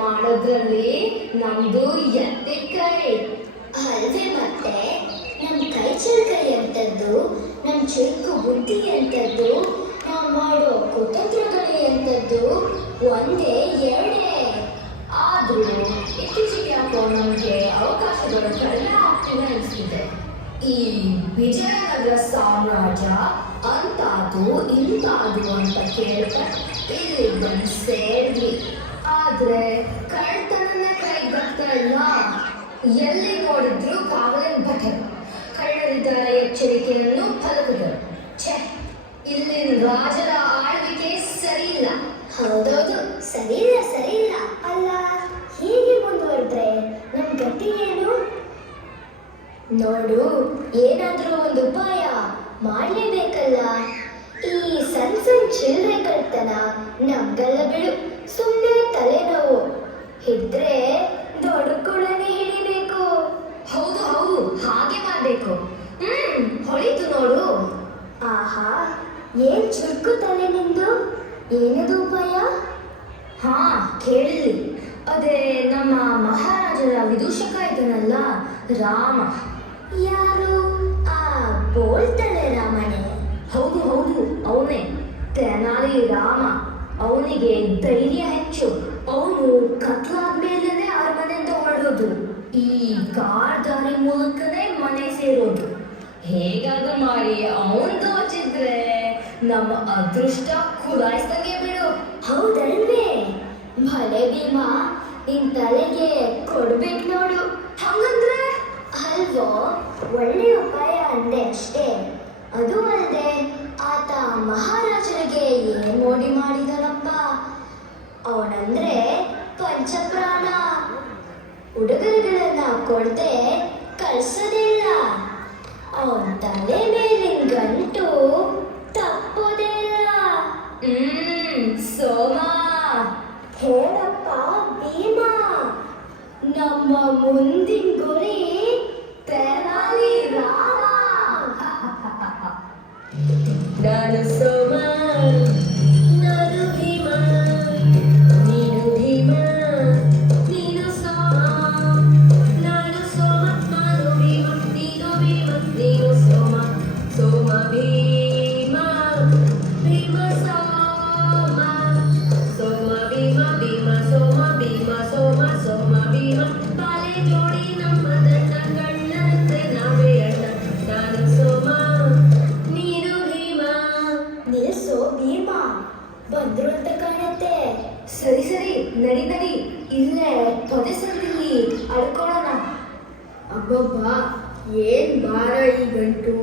ಮಾಡೋದ್ರಲ್ಲಿ ನಮ್ದು ಎತ್ತೆ ಕೈ ಅಲ್ವೇ ಮತ್ತೆ ನಮ್ ಕೈ ಚಳಕೈ ಅಂತದ್ದು, ನಮ್ ಚುರುಕು ಬುದ್ಧಿ ಅಂತದ್ದು, ನಾವ್ ಮಾಡೋ ಕುತಂತ್ರಗಳೇ ಅಂತದ್ದು ಒಂದೇ ಎರಡೇ. ಆದ್ರೂ ಇತ್ತೀಚೆಗೆ ಯಾಕೋ ನಮ್ಗೆ ಅವಕಾಶಗಳು ಕಡಿಮೆ ಆಗ್ತಿದೆ ಅನಿಸ್ತಿದೆ. ಈ ವಿಜಯನಗರ ಸಾಮ್ರಾಜ್ಯ ಅಂತಾದು ಇಂತಾದು ಅಂತ ಕೇಳ್ಪಟ್ಟು ಇಲ್ಲಿ ಬಂದು ಸೇರ್ವಿ. ಆದ್ರೆ ಕಳ್ತನನೇ ಕೈಗತ್ತಾ ಇಲ್ಲ. ಎಲ್ಲಿ ನೋಡಿದ್ರು ಕಾವಲಿನ ಭಟರು, ಕಳ್ಳರಿದ್ದಾರೆ ಎಚ್ಚರಿಕೆಯನ್ನು ಫಲಕದರು. ಛೆ, ಇಲ್ಲಿನ ರಾಜರ ಆಳ್ವಿಕೆ ಸರಿ ಇಲ್ಲ. ಹೌದೌದು, ಸರಿ ಇಲ್ಲ. ಅಲ್ಲ, ಹೀಗೆ ಮುಂದುವರೆದ್ರೆ ನಮ್ ಗತಿ ಏನು? ನೋಡು, ಏನಾದ್ರೂ ಒಂದು ಉಪಾಯ ಮಾಡ್ಲೇಬೇಕಲ್ಲ. ಈ ಸಣ್ಣ ಚಿಲ್ಲರೆ ಕಳ್ತನ ನಮ್ಗೆಲ್ಲ ಬಿಡು, ಸುಮ್ಮನೆ ತಲೆನೋವು. ಹಿಡಿದ್ರೆ ದೊಡ್ಡ ಕೂಡನೇ ಹಿಡಿಬೇಕು. ಹೌದು, ಹಾಗೆ ಮಾಡ್ಬೇಕು. ಹೊಳಿತು ನೋಡು. ಆಹಾ, ಏನ್ ಚುರುಕು ತಲೆ ನಿಂದು. ಏನದು ಉಪಾಯ? ಹಾ, ಕೇಳಿ. ಅದೇ ನಮ್ಮ ಮಹಾರಾಜರ ವಿದೂಷಕ ಇದ್ದಾನಲ್ಲ, ರಾಮ. ಯಾರು? ಆ ಬೋಳ್ತಲೆ ರಾಮನೇ? ಹೌದು, ಅವನೇ. ತೆನಾಲಿ ರಾಮ. ಅವನಿಗೆ ಧೈರ್ಯ ಹೆಚ್ಚು. ಅವನು ಕತ್ಲಾದ್ಮೇಲೆ ಅರಮನೆಯಿಂದ ಹೊರಡೋದು, ಈ ಕಾರ್ ದಾರಿ ಮೂಲಕನೇ ಮನೆ ಸೇರೋದು. ಹೇಗಾದ್ರೂ ಮಾಡಿ ಅವನ್ ದೋಚಿದ್ರೆ ನಮ್ಮ ಅದೃಷ್ಟ ಖುದಾಯಿಸ್ದಂಗೆ ಬಿಡು. ಹೌದಲ್ವೇ? ಭಲೆ ಭೀಮಾ, ನಿನ್ ತಲೆಗೆ ಕೊಡ್ಬೇಕು ನೋಡು. ಹಂಗಂದ್ರೆ ಅಲ್ವೋ, ಒಳ್ಳೆ ಉಪಾಯ ಅಂದೆ ಅಷ್ಟೇ. ಅದು ಅಲ್ಲದೆ ಆತ ಮಹಾರಾಜರಿಗೆ ಏನ್ ಮೋಡಿ ಮಾಡಿದನಪ್ಪ. ಅವನಂದ್ರೆ ಪಂಚಪ್ರಾಣ. ಉಡುಗೊರೆಗಳನ್ನ ಕೊಡದೆ ಕಳ್ಸೋದಿಲ್ಲ. ಅವನ ತಲೆ ಮೇಲಿನ ಗಂಟು ತಪ್ಪೋದೇ ಇಲ್ಲ. ಸೋಮ. ಹೇಳಪ್ಪ ಭೀಮಾ, ನಮ್ಮ ಮುಂದಿನ ಗುರಿ ತೆನಾಲಿ ರಾಮ. ನಾನು ಸೋಮ, ನಾನು ಭೀಮ, ನೀನು ಭೀಮ, ನೀನು ಸೋಮ. ನಾನು ಸೋಮ, ನಾನು ಭೀಮ, ನೀನು ಭೀಮ, ನೀನು ಸೋಮ. ಸೋಮ ಭೀಮ, ಭೀಮ ಸೋಮ. ಸೋಮ ಭೀಮ, ಭೀಮ ಸೋಮ, ಭೀಮ ಸೋಮ, ಸೋಮ ಭೀಮ. ಬಾಲೆ ಜೋಡಿ ನಮ್ಮ ದಂಡ, ಕಣ್ಣಂತೆ ನಾವೇ ಅಣ್ಣ. ನಾನು ಸೋಮ, ನೀನು ಭೀಮ. ನಿಲ್ಸೋ ಭೀಮಾ, ಬಂದ್ರು ಅಂತ ಕಾಣತ್ತೆ. ಸರಿ, ನಡಿ. ಇಲ್ಲೇ ಪೊದೆ ಸಂದಿಲಿ ಅಡ್ಕೊಳ್ಳೋಣ. ಅಬ್ಬಬ್ಬ, ಏನ್ ಭಾರ ಈ ಗಂಟು.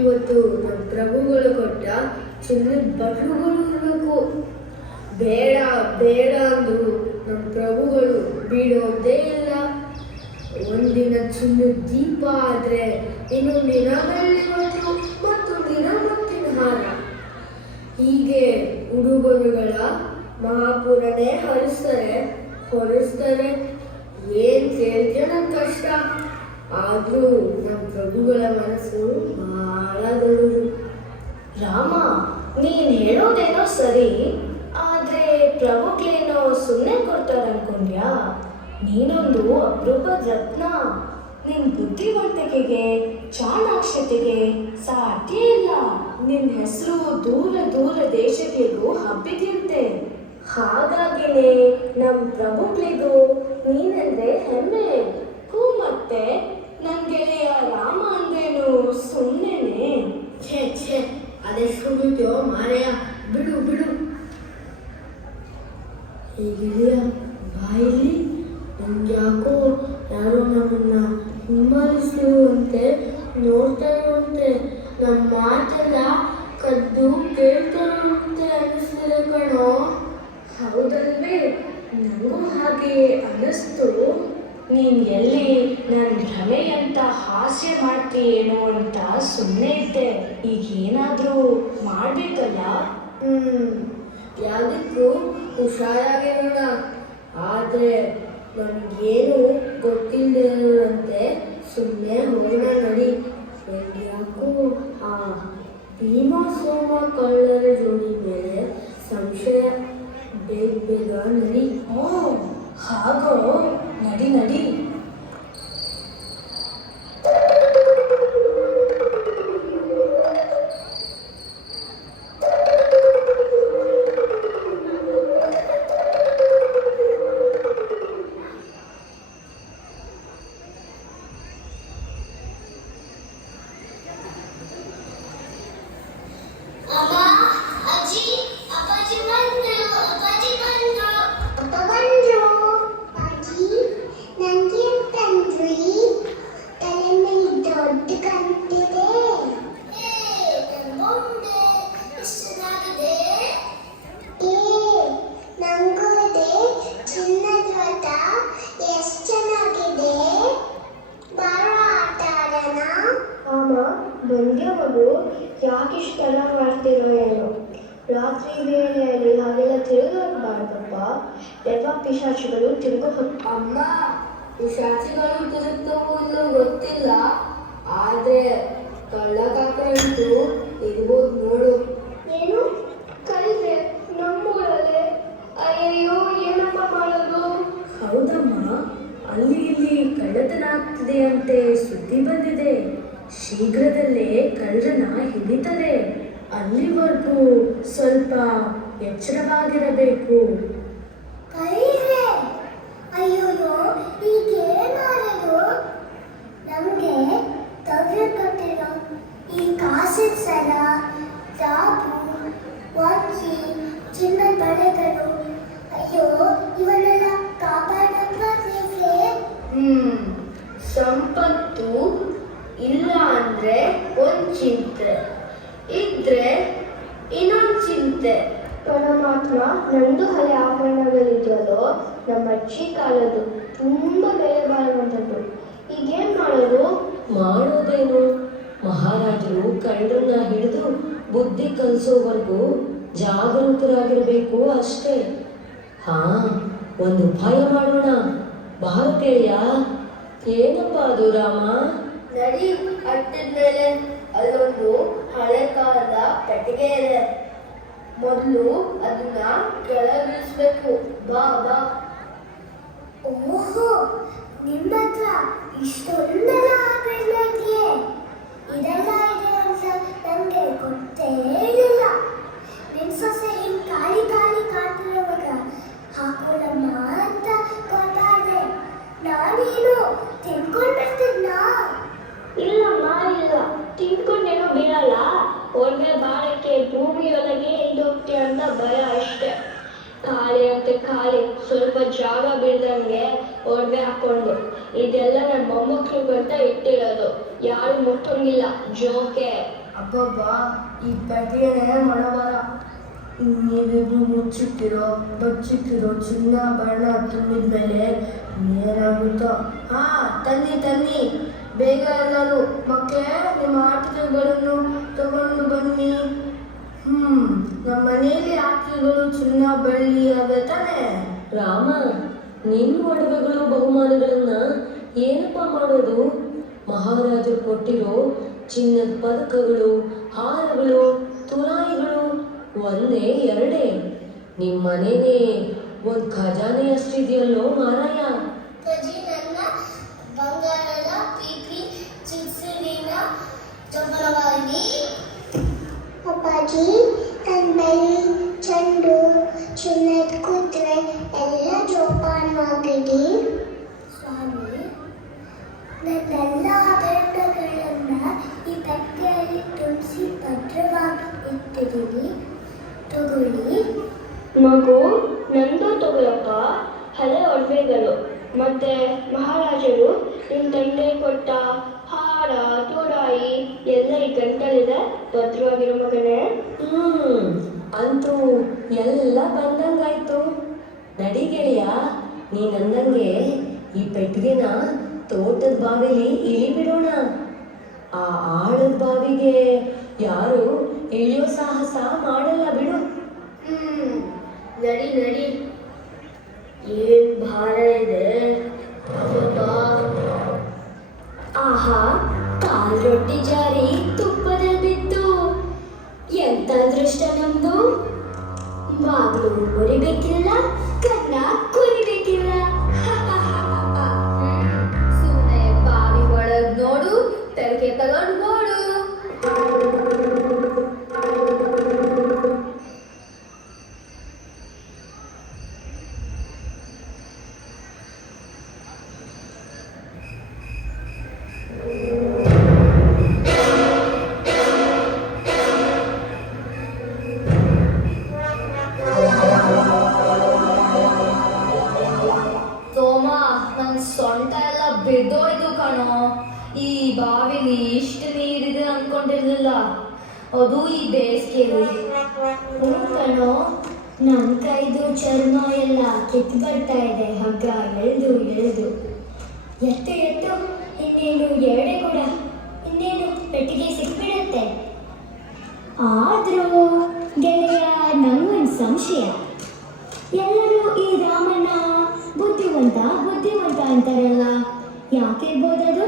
ಇವತ್ತು ನಮ್ಮ ಪ್ರಭುಗಳು ಕೊಟ್ಟ ಚಿನ್ನದ ಬಟ್ಲುಗಳು ಇರಬೇಕು. ಬೇಡ ಅಂದ್ರು ನಮ್ಮ ಪ್ರಭುಗಳು ಬಿಡೋದೇ ಇಲ್ಲ. ಒಂದಿನ ಚಿನ್ನದ ದೀಪ ಆದ್ರೆ ಇನ್ನೊಂದು ದಿನ ಬೆಳ್ಳಿ ಬಟ್ಲು, ಮತ್ತೊಂದು ದಿನ ಮುತ್ತಿನ ಹಾರ. ಹೀಗೆ ಉಡುಗೊರೆಗಳ ಮಹಾಪುರನೇ ಹೊರಿಸ್ತಾರೆ. ಏನ್ ಕೇಳ್ತೀಯ ನನ್ನ ಕಷ್ಟ. ಆದ್ರೂ ನಮ್ಮ ಪ್ರಭುಗಳ ಮನಸ್ಸು ಬಹಳ ದೊಡ್ಡದು. ರಾಮ, ನೀನ್ ಹೇಳೋದೇನೋ ಸರಿ, ಆದ್ರೆ ಪ್ರಭುಗಳೇನೋ ಸುಮ್ಮನೆ ಕೊಡ್ತಾರೆ ಅನ್ಕೊಂಡ್ಯಾ? ನೀನೊಂದು ಅಪರೂಪದ ರತ್ನ. ನಿನ್ ಬುದ್ಧಿವಂತಿಕೆಗೆ, ಚಾಣಾಕ್ಷತೆಗೆ ಸಾಧ್ಯ ಇಲ್ಲ. ನಿನ್ ಹೆಸರು ದೂರ ದೇಶಗಳಿಗೂ ಹಬ್ಬಿದ್ಯಂತೆ. ಹಾಗಾಗಿನೇ ನಮ್ ಪ್ರಭುಗಳಿಗೂ ನೀನಂದ್ರೆ ಹೆಮ್ಮೆ. ಹೂ, ಮತ್ತೆ ನನ್ ಗೆಳೆಯ ರಾಮ ಅಂದ್ರೇನು ಸುಮ್ಮನೆ? ಛೇ, ಅದೆಷ್ಟು ಬಿಡ್ತೀಯೋ ಮಾರೆಯ, ಬಿಡು. ಹೇಗಿದೆಯಾ ಬಾಯಿಲಿ? ನಮ್ಗೆ ಯಾಕೋ ಯಾರೋ ನಮ್ಮನ್ನ ಹಿಂಬಾಲಿಸುವಂತೆ ನೋಡ್ತಾ ಇರುವಂತೆ, ನಮ್ಮ ಮಾತೆಲ್ಲ ಕದ್ದು ಕೇಳ್ತಾ ಇರುವಂತೆ ಅನಿಸ್ತಿದೆ ಕಣೋ. ಹೌದಲ್ವೇ? ನನಗೂ ಹಾಗೆ ಅನ್ನಿಸ್ತು. ನೀನ್ ಎಲ್ಲಿ ನನ್ನ ಭ್ರಮೆಯಂತ ಹಾಸ್ಯ ಮಾಡ್ತೀಯೇನೋ ಅಂತ ಸುಮ್ಮನೆ ಇದ್ದೆ. ಈಗ ಏನಾದ್ರೂ ಮಾಡ್ಬೇಕಲ್ಲ. ಯಾವುದಕ್ಕೂ ಹುಷಾರಾಗಿರೋಣ. ಆದ್ರೆ ನಮಗೇನು ಗೊತ್ತಿಲ್ಲದಂತೆ ಸುಮ್ಮನೆ ಹೋಗೋಣ ನಡಿ. ಯಾಕೋ ಆ ಭೀಮ ಸೋಮ ಕಳ್ಳರ ಜೋಡಿ ಮೇಲೆ ಸಂಶಯ. ಬೇಗ ನಡಿ. ಹಾಗೋ, ನಡಿ ನಡಿ. ಅಮ್ಮ, ಅಜ್ಜಿ, ಅಪ್ಪಾಜಿ ಬಂದ್ರು, ಅಪ್ಪಾಜಿ ಬಂದ್ರು. ಅಪ್ಪ ಬಂದ್ರು. ಅಜ್ಜಿ, ನಂಗೆ ತಂದ್ರಿ. ತಲೆ ಮೇಲೆ ದೊಡ್ಡ ಕಂಟಿದೆ. ನಂಗೊಂಡೆ ಎಷ್ಟು ಚೆನ್ನಾಗಿದೆ. ನಂಗೂ ಇದೆ. ಚಿನ್ನದ ರಥ ಎಷ್ಟು ಚೆನ್ನಾಗಿದೆ. ಬಾರೋ ಆಟ ಆಡೋಣ. ಅಮ್ಮ, ಬಂದ್ಯ ಮಗು, ಯಾಕಿಷ್ಟೆಲ್ಲ ಮಾಡ್ತಿರೋ ಏನೋ? ರಾತ್ರಿ ವೇಳೆಯಲ್ಲಿ ಹಾಗೆಲ್ಲ ತಿರುಗಬಾರ್ದಪ್ಪ. ದೆವ್ವ ಪಿಶಾಚಿಗಳು ತಿರುಗೋ ಹೊತ್ತು. ಅಮ್ಮ, ಪಿಶಾಚಿಗಳು ತಿರುಗ್ತವೋ ಇಲ್ಲೋ ಗೊತ್ತಿಲ್ಲ, ಆದ್ರೆ ಕಳ್ಳಕಾಕರಂತೂ ಇರ್ಬೋದು ನೋಡು. ಏನು ಕಳಿದೆ ನಮ್ಮೂರಲ್ಲೇ? ಅಯ್ಯಯ್ಯೋ, ಏನಪ್ಪ ಮಾಡೋದು? ಹೌದಮ್ಮ, ಅಲ್ಲಿ ಇಲ್ಲಿ ಕಳ್ಳತನ ಆಗ್ತಿದೆ ಅಂತೆ ಸುದ್ದಿ ಬಂದಿದೆ. ಶೀಘ್ರದಲ್ಲೇ ಕಳ್ಳರನ್ನ ಹಿಡಿತಾರೆ. ಅಲ್ಲಿವರೆಗೂ ಸ್ವಲ್ಪ ಎಚ್ಚರವಾಗಿರಬೇಕು. ಕರೀರೆ. ಅಯ್ಯೋಯ್ಯೋ, ಈಗೇನ್ ಮಾಡೋದು? ನಮ್ಗೆ ತೆಗೆದುಕೊಟ್ಟಿರೋ ಈ ಕಾಸಿನ ಸರ, ಚಾಪು, ವಾಚಿ, ಚಿನ್ನದ ಬಳೆಗಳು, ಅಯ್ಯೋ ಇವನ್ನೆಲ್ಲ ಕಾಪಾಡಕ್ಕಾಗ್ಲಿಕ್ಕೆ. ಸಂಪತ್ತು ಇಲ್ಲ ಅಂದ್ರೆ ಒಂದ್ ಚಿಂತೆ, ಇದ್ರೆ ಇನ್ನೊಂದು ಚಿಂತೆ. ಪರಮಾತ್ಮ, ನಂದು ಹಳೆ ಆಭರಣಗಳಿದೆಯಲ್ಲೋ ನಮ್ಮ ಅಜ್ಜಿ ಕಾಲದ್ದು, ತುಂಬ ಬೆಲೆ ಬಾಳುವಂಥದ್ದು. ಈಗೇನ್ ಮಾಡೋದು? ಮಾಡೋದೇನು? ಮಹಾರಾಜರು ಕಳ್ಳರನ್ನ ಹಿಡಿದು ಬುದ್ಧಿ ಕಲಿಸೋವರೆಗೂ ಜಾಗರೂಕರಾಗಿರಬೇಕು ಅಷ್ಟೇ. ಹಾ, ಒಂದು ಉಪಾಯ ಮಾಡೋಣ. ಬಾರು ಕೇಳಿಯ? ಏನಪ್ಪ ಅದು ರಾಮ? ನಡಿ, ಅಟ್ಟದ ಮೇಲೆ ಅಲ್ಲೊಂದು ಹಳೆ ಕಾಲದ ಪೆಟ್ಟಿಗೆ ಇದೆ. ಮೊದಲು ಅದನ್ನ ಕೆಳಗಿಳಿಸ್ಬೇಕು. ಬಾ ಬಾ. ಓಹೋ, ನಿಮ್ಮ ಹತ್ರ ಇಷ್ಟೊಂದೆಲ್ಲ ಆಭರಣ ಇದೆಯೇ? ಇದೆಲ್ಲ ಇದೆ ಅಂತ ನನಗೆ ಗೊತ್ತೇ ಇರಲಿಲ್ಲ. ನಿನ್ ಸೊಸೆ ಹಿಂಗ್ ಖಾಲಿ ಖಾಲಿ ಕಾಣ್ತಿರುವಾಗ ಹಾಕೊಳ್ಳಮ್ಮ ಅಂತ ಗೊತ್ತಾದೆ. ನಾನೇನು ತಿನ್ಕೊಂಡು ಬರ್ತಿದ್ನಾ? ಇಲ್ಲಮ್ಮ, ಇಲ್ಲ, ತಿನ್ಕೊಂಡೇನೋ ಬೀಳಲ್ಲ. ಒಳ್ಳೆ ಬಾಳಕ್ಕೆ ಭೂಮಿಯೊಳಗೆ ಎದ್ದೋಗ್ತೀಯ ಅಂತ ಭಯ ಅಷ್ಟೇ. ಖಾಲಿ ಅಂತೆ ಖಾಲಿ, ಸ್ವಲ್ಪ ಜಾಗ ಬೀಳ್ದಂಗೆ ಒಡವೆ ಹಾಕೊಂಡು. ಇದೆಲ್ಲ ನನ್ನ ಮೊಮ್ಮಕ್ಳಿಗಂತ ಇಟ್ಟಿರೋದು, ಯಾರು ಮುಟ್ಟಂಗಿಲ್ಲ, ಜೋಕೆ. ಅಬ್ಬಬ್ಬಾ, ಈ ಪೆಟ್ಟಿಗೆನೇ ಮಾಡಬಾರ. ನೀವಿಬ್ರು ಮುಚ್ಚಿಟ್ಟಿರೋ ಬಚ್ಚಿಟ್ಟಿರೋ ಚಿನ್ನಾಭರಣ ತುಂಬಿದ್ಮೇಲೆ ಏನಾಗುತ್ತೋ? ಹಾ, ತನ್ನಿ ತನ್ನಿ, ಬೇಗ ಎಲ್ಲರೂ ಮಕ್ಕಳೇ ನಿಮ್ಮ ಆಟಿಕೆಗಳನ್ನು ತಗೊಂಡು ಬನ್ನಿ. ನಮ್ಮ ಮನೆಯಲ್ಲಿ ಆಟಿಕೆಗಳು ಚಿನ್ನ ಬೆಳ್ಳಿ ಅವೆ ತಾನೆ? ರಾಮ, ನಿನ್ನ ಒಡವೆಗಳು ಬಹುಮಾನಗಳನ್ನ ಏನಪ್ಪ ಮಾಡೋದು? ಮಹಾರಾಜರು ಕೊಟ್ಟಿರೋ ಚಿನ್ನದ ಪದಕಗಳು, ಹಾರಗಳು, ತುರಾಯಿಗಳು ಒಂದೇ ಎರಡೇ? ನಿಮ್ಮ ಮನೇನೆ ಒಂದು ಖಜಾನೆ ಅಷ್ಟಿದೆಯಲ್ಲೋ ಮಾರಾಯ. ಅಜ್ಜಿ, ನನ್ನ ಬಂಗಾರದ ಪಿಪಿ ಚಿಪ್ಸಿನ ಜೋಪಾನವಾಗಿ. ಅಪ್ಪಾಜಿ, ನನ್ನ ಬೆಳ್ಳಿ ಚೆಂಡು, ಚಿನ್ನದ ಕುದುರೆ ಎಲ್ಲ ಜೋಪಾನವಾಗಿದೆ. ಸ್ವಾಮಿ, ನನ್ನೆಲ್ಲ ಆಭರಣಗಳನ್ನ ಈ ಪೆಟ್ಟಿಗೆಯಲ್ಲಿ ತುಂಬಿಸಿ ಭದ್ರವಾಗಿ ಇಟ್ಟಿದ್ದೀನಿ. ತಗೊಳ್ಳಿ. ಮಗು, ನಂದು ತಗೊಳಪ್ಪ. ಹಳೆ ಒಡವೆಗಳು ಮತ್ತೆ ಮಹಾರಾಜರು ನಿಮ್ಮ ತಂದೆ ಕೊಟ್ಟ ಹಾರ, ತುರಾಯಿ ಎಲ್ಲ ಈ ಗಂಟಲಿದೆ. ಭದ್ರವಾಗಿರೋ ಮಗನೇ. ಅಂತೂ ಎಲ್ಲ ಬಂದಂಗಾಯ್ತು. ನಡಿ ಗೆಳೆಯ, ನೀನಂದಂಗೆ ಈ ಪೆಟ್ಟಿಗೆನ ತೋಟದ ಬಾವಿಲಿ ಇಳಿಬಿಡೋಣ. ಆ ಆಳದ ಬಾವಿಗೆ ಯಾರು ಇಳಿಯೋ ಸಾಹಸ ಮಾಡಲ್ಲ ಬಿಡು. ನಡಿ ನಡಿ. ಏನ್ ಭಾರ ಇದೆ. ಅಬ್ಬಬ್ಬಾ. ಆಹಾ, ಕಾಲ್ ರೊಟ್ಟಿ ಜಾರಿ ತುಪ್ಪದಲ್ಲಿ ಬಿತ್ತು. ಎಂತ ಅದೃಷ್ಟ ನಮ್ದು. ಬಾಗಿಲು ಮುರಿಬೇಕಿಲ್ಲ, ಕನ್ನ ಕುರಿಬೇಕಿಲ್ಲ. ಬಾವಿಲಿ ಇಷ್ಟು ನೀರಿದೆ ಅನ್ಕೊಂಡಿರ್ಲಿಲ್ಲ, ಅದು ಈ ಬೇಸಿಗೆಯಲ್ಲಿ. ಕಣೋ, ನನ್ನ ಕೈದು ಚರ್ಮ ಎಲ್ಲ ಕಿತ್ತು ಬರ್ತಾ ಇದೆ, ಹಗ್ಗ ಎಳೆದು ಎಳೆದು. ಎತ್ತು ಎತ್ತು, ಇನ್ನೇನು ಎರಡೇ ಕೂಡ, ಇನ್ನೇನು ಪೆಟ್ಟಿಗೆ ಸಿಕ್ಬಿಡತ್ತೆ. ಆದ್ರೂ ಗೆಳೆಯ, ನಂಗೊಂದು ಸಂಶಯ. ಎಲ್ಲರೂ ಈ ರಾಮಣ್ಣ ಬುದ್ಧಿವಂತ ಬುದ್ಧಿವಂತ ಅಂತಾರಲ್ಲ, ಯಾಕೆ ಇರ್ಬೋದದು?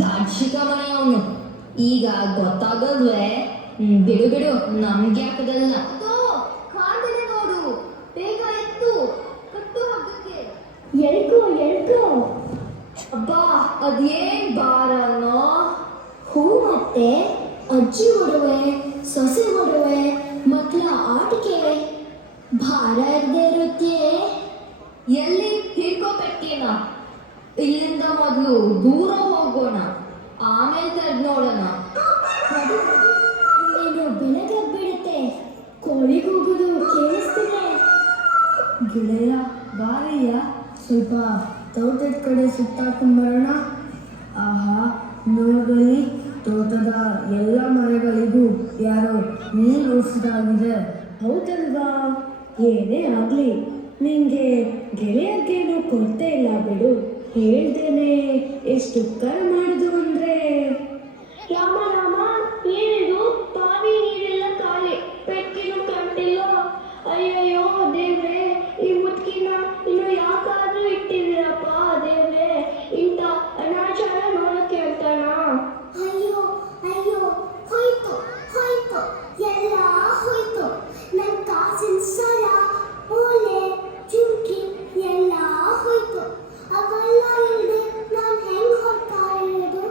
ದಾಕ್ಷಿಕ ಮನೆಯವನು, ಈಗ ಗೊತ್ತಾಗಲ್ವೇ? ಬಿಡು ಬಿಡು, ನಮ್ಗೆ ಹಾಕದಲ್ಲ. ಕಾಣ್ತದೆ ನೋಡು, ಬೇಗ ಎತ್ತು, ಕಟ್ಟು ಹಗ್ಗಕ್ಕೆ. ಎಳ್ಕೋ ಎಳ್ಕೋ. ಅಬ್ಬಾ, ಅದೇನ್ ಬಾರನೋ. ಹೂ, ಮತ್ತೆ ಅಜ್ಜಿ ಒಡವೆ, ಸೊಸೆ ಒಡವೆ, ಮಕ್ಕಳ ಆಟಿಕೆ, ಭಾರ ಇರದೇ ಇರುತ್ತೆ. ಎಲ್ಲಿ ಹಿಡ್ಕೋ ಪೆಟ್ಟಿನ. ಇಲ್ಲಿಂದ ಮೊದಲು ದೂರ ಹೋಗೋಣ, ಆಮೇಲೆ ತೆರೆದು ನೋಡೋಣ. ಇನ್ನೇನು ಬೆಳಗಾಗ್ಬಿಡುತ್ತೆ, ಕೋಳಿ ಕೂಗುದು ಕೇಳಿಸ್ತಿದೆ. ಗೆಳೆಯ, ಬಾರಯ್ಯ, ಸ್ವಲ್ಪ ತೋಟದ ಕಡೆ ಸುತ್ತಾಕೊಂಡ್ಬರೋಣ. ಆಹಾ, ನೋಡಲಿ, ತೋಟದ ಎಲ್ಲ ಮರಗಳಿಗೂ ಯಾರೋ ನೀರು ಉಳಿಸಿದಾಗಿದೆ. ಹೌದಲ್ವಾ? ಏನೇ ಆಗ್ಲಿ, ನಿಂಗೆ ಗೆಳೆಯರ್ಗೇನು ಕೊರತೆ ಇಲ್ಲ ಬಿಡು. ಹೇಳ್ದೇನೆ ಎಷ್ಟು ಉಪಕಾರ ಮಾಡಿದ್ರು ಅಂದ್ರೆ. ರಾಮ ರಾಮ, ಏನಿದು? ಬಾವಿ ನೀರೆಲ್ಲ ಖಾಲಿ, ಪೆಟ್ಟಿನೂ ಕಂಟಿಲ್ಲ. ಅಯ್ಯಯ್ಯೋ ದೇವ್ರೆ, ಈ ಮುದ್ಕಿನ ಇನ್ನು ಯಾಕಾದ್ರೂ ಇಟ್ಟಿದ್ದೀರಪ್ಪ ದೇವ್ರೆ? ಇಂಥ ಅನಾಚಾರ ನೋಡಕ್ಕೆ ಅಂತಾನ? ಅಯ್ಯೋ ಅಯ್ಯೋ, ಹೋಯ್ತು ಹೋಯ್ತು, ಎಲ್ಲ ಹೋಯ್ತು. ನನ್ನ ಕಾಸಿನ ಸರ, ಓಲೆ, ಚುಮ್ಕಿ ಎಲ್ಲ ಹೋಯ್ತು. ಅವೆಲ್ಲ ಇಲ್ಲದೆ ನಾನು ಹೆಂಗ್ ಹೊರ್ತಾ ಇರೋದು?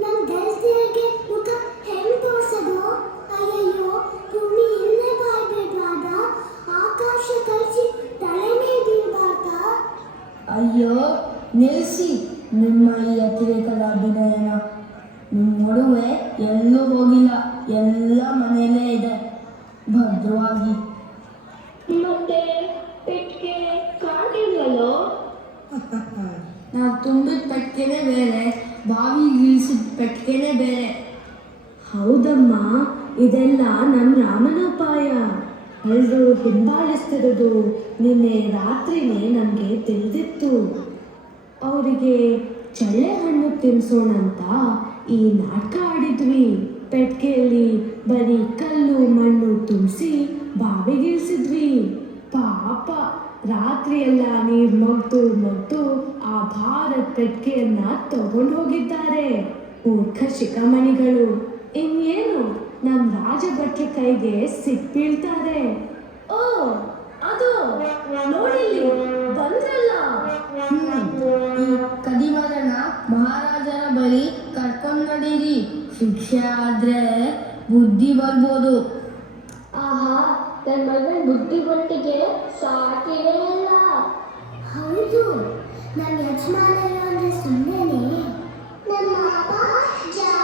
ನನ್ನ ಗೆಳತಿಯರಿಗೆ ಮುಖ ಹೆಂಗ್ ತೋರ್ಸೋದು? ಅಯ್ಯಯ್ಯೋ, ಭೂಮಿ ಇಲ್ಲೇ ಬಾಯ್ಬಿಡ್ಲಾದ? ಆಕಾಶ ಕಳಿಸಿ ತಲೆ ಮೇಲೆ ಬೀಳ್ಬಾರ್ದ? ಅಯ್ಯೋ, ನಿಲ್ಲಿಸಿ ನಿಮ್ಮ ಈ ಅತಿರೇಕದ ಅಭಿನಯನ. ನಿಮ್ಮ ಒಡವೆ ಎಲ್ಲೂ ಹೋಗಿಲ್ಲ, ಎಲ್ಲ ಮನೆಯಲ್ಲೇ ಇದೆ, ಭದ್ರವಾಗಿ. ಮತ್ತೆ ಪೆಟ್ಟಿಗೆ ಕಾಣಿಲ್ವಲ್ಲೋ? ನಾವು ತುಂಬಿದ ಪೆಟ್ಟಿಗೆನೇ ಬೇರೆ, ಬಾವಿ ಇಳಿಸಿದ ಪೆಟ್ಟಿಗೆನೇ ಬೇರೆ. ಹೌದಮ್ಮ, ಇದೆಲ್ಲ ನಮ್ಮ ರಾಮನೋಪಾಯ. ಎಲ್ಲರೂ ಹಿಂಬಾಲಿಸ್ತಿರೋದು ನಿನ್ನೆ ರಾತ್ರಿನೇ ನಮಗೆ ತಿಳಿದಿತ್ತು. ಅವರಿಗೆ ಚಳ್ಳೆ ಹಣ್ಣು ತಿನ್ಸೋಣಂತ ಈ ನಾಟಕ ಆಡಿದ್ವಿ. ಪೆಟ್ಟಿಗೆಯಲ್ಲಿ ಬರೀ ಕಲ್ಲು ಮಣ್ಣು ತುಂಬಿಸಿ ಬಾವಿಗಿಳಿಸಿದ್ವಿ. ಪಾಪ, ರಾತ್ರಿ ಎಲ್ಲ ನೀರು ಮೊಗ್ದು ಆ ಭಾರತ ಪೆಟ್ಟಿಗೆಯನ್ನ ತಗೊಂಡು ಹೋಗಿದ್ದಾರೆ ಮೂರ್ಖ ಶಿಖಾಮಣಿಗಳು. ಇನ್ನೇನು ನಮ್ಮ ರಾಜಭಟ್ರ ಕೈಗೆ ಸಿಕ್ಬೀಳ್ತಾರೆ. ಓ, ಅದು ನೋಡಿಲ್ಲಿ ಬಂದ್ರಲ್ಲ. ಈ ಕದಿಮರನ ಮಹಾರಾಜರ ಬಳಿ ಕರ್ಕೊಂಡು ನಡೀರಿ, ಶಿಕ್ಷೆ ಆದ್ರೆ ಬುದ್ಧಿ ಬರ್ಬೋದು. ಆಹಾ, ನನ್ನ ಮಗನ ಬುದ್ಧಿವಂತಿಕೆ ಸಾಟಿರೇ ಇಲ್ಲ. ಹೌದು, ನನ್ನ ಯಜಮಾನ ಅಂದ್ರೆ ಸುಮ್ಮನೆ ನಮ್ಮ ಅಪ್ಪ ಜಾಣ.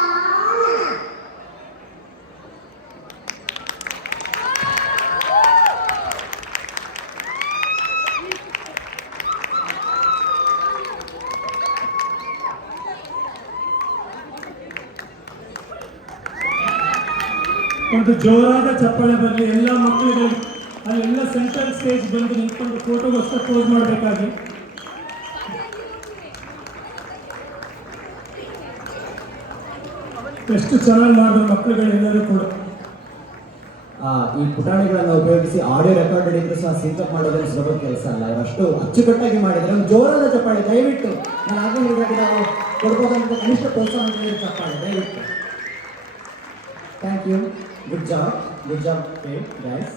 ಒಂದು ಜೋರಾದ ಚಪ್ಪಾಳೆ ಬರಲಿ ಎಲ್ಲ ಮಕ್ಕಳಿಗೆ. ಅಲ್ಲೆಲ್ಲ ಸೆಂಟ್ರಲ್ ಸ್ಟೇಜ್ ಬಂದು ನಿಂತ್ಕೊಂಡು ಫೋಟೋಗೋಸ್ಕರ ಪೋಸ್ ಮಾಡಬೇಕಾಗಿ. ಎಷ್ಟು ಚೆನ್ನಾಗಿ ಮಾಡಿದ್ರು ಮಕ್ಕಳುಗಳೆಲ್ಲರೂ ಕೂಡ. ಈ ಪುಟಾಣಿಗಳನ್ನು ಉಪಯೋಗಿಸಿ ಆಡಿಯೋ ರೆಕಾರ್ಡೆಡ್ ಇದ್ರು ಸಹ ಸಿಂಕಪ್ ಮಾಡೋದ್ರೆ ಸುಲಭ ಕೆಲಸ ಅಲ್ಲ. ಇವಷ್ಟು ಅಚ್ಚುಕಟ್ಟಾಗಿ ಮಾಡಿದ್ರೆ ಒಂದು ಜೋರಾದ ಚಪ್ಪಾಳೆ ದಯವಿಟ್ಟು. ನಾನು ಆಗಲೇ ಹೇಳಿದಾಗ ನಾವು ಕೊಡ್ಬೋದಂತ ಕನಿಷ್ಠ ಪ್ರೋತ್ಸಾಹ ಚಪ್ಪಾಳೆ ದಯವಿಟ್ಟು. Thank you. Good job guys.